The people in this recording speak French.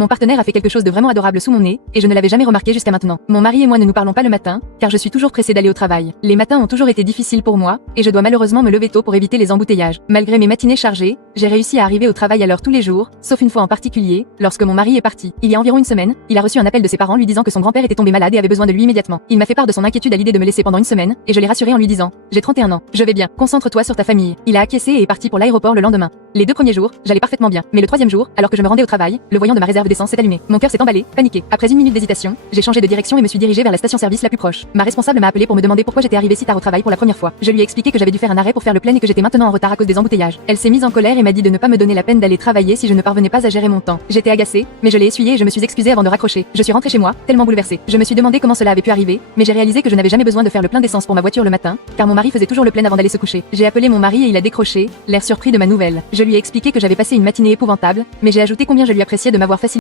Mon partenaire a fait quelque chose de vraiment adorable sous mon nez, et je ne l'avais jamais remarqué jusqu'à maintenant. Mon mari et moi ne nous parlons pas le matin, car je suis toujours pressée d'aller au travail. Les matins ont toujours été difficiles pour moi, et je dois malheureusement me lever tôt pour éviter les embouteillages. Malgré mes matinées chargées, j'ai réussi à arriver au travail à l'heure tous les jours, sauf une fois en particulier, lorsque mon mari est parti. Il y a environ une semaine, il a reçu un appel de ses parents lui disant que son grand-père était tombé malade et avait besoin de lui immédiatement. Il m'a fait part de son inquiétude à l'idée de me laisser pendant une semaine, et je l'ai rassuré en lui disant: j'ai 31 ans, je vais bien, concentre-toi sur ta famille. Il a acquiescé et est parti pour l'aéroport le lendemain. Les 2 premiers jours, j'allais parfaitement bien, mais le 3e jour, alors que je me rendais au travail, le voyant de ma réserve d'essence s'est allumé. Mon cœur s'est emballé, paniqué. Après 1 minute d'hésitation, j'ai changé de direction et me suis dirigé vers la station-service la plus proche. Ma responsable m'a appelé pour me demander pourquoi j'étais arrivé si tard au travail pour la première fois. Je lui ai expliqué que j'avais dû faire un arrêt pour faire le plein et que j'étais maintenant en retard à cause des embouteillages. Elle s'est mise en colère et m'a dit de ne pas me donner la peine d'aller travailler si je ne parvenais pas à gérer mon temps. J'étais agacée, mais je l'ai essuyé et je me suis excusée avant de raccrocher. Je suis rentrée chez moi, tellement bouleversée. Je me suis demandé comment cela avait pu arriver, mais j'ai réalisé que je n'avais jamais besoin de faire le plein d'essence pour ma voiture le matin, car mon mari faisait toujours le plein avant d'aller se coucher. J'ai appelé mon mari et il a décroché, l'air surpris de ma nouvelle. Je lui ai expliqué que j'avais passé une matinée épouvantable, mais j'ai ajouté combien je lui appréciais de m'avoir facilité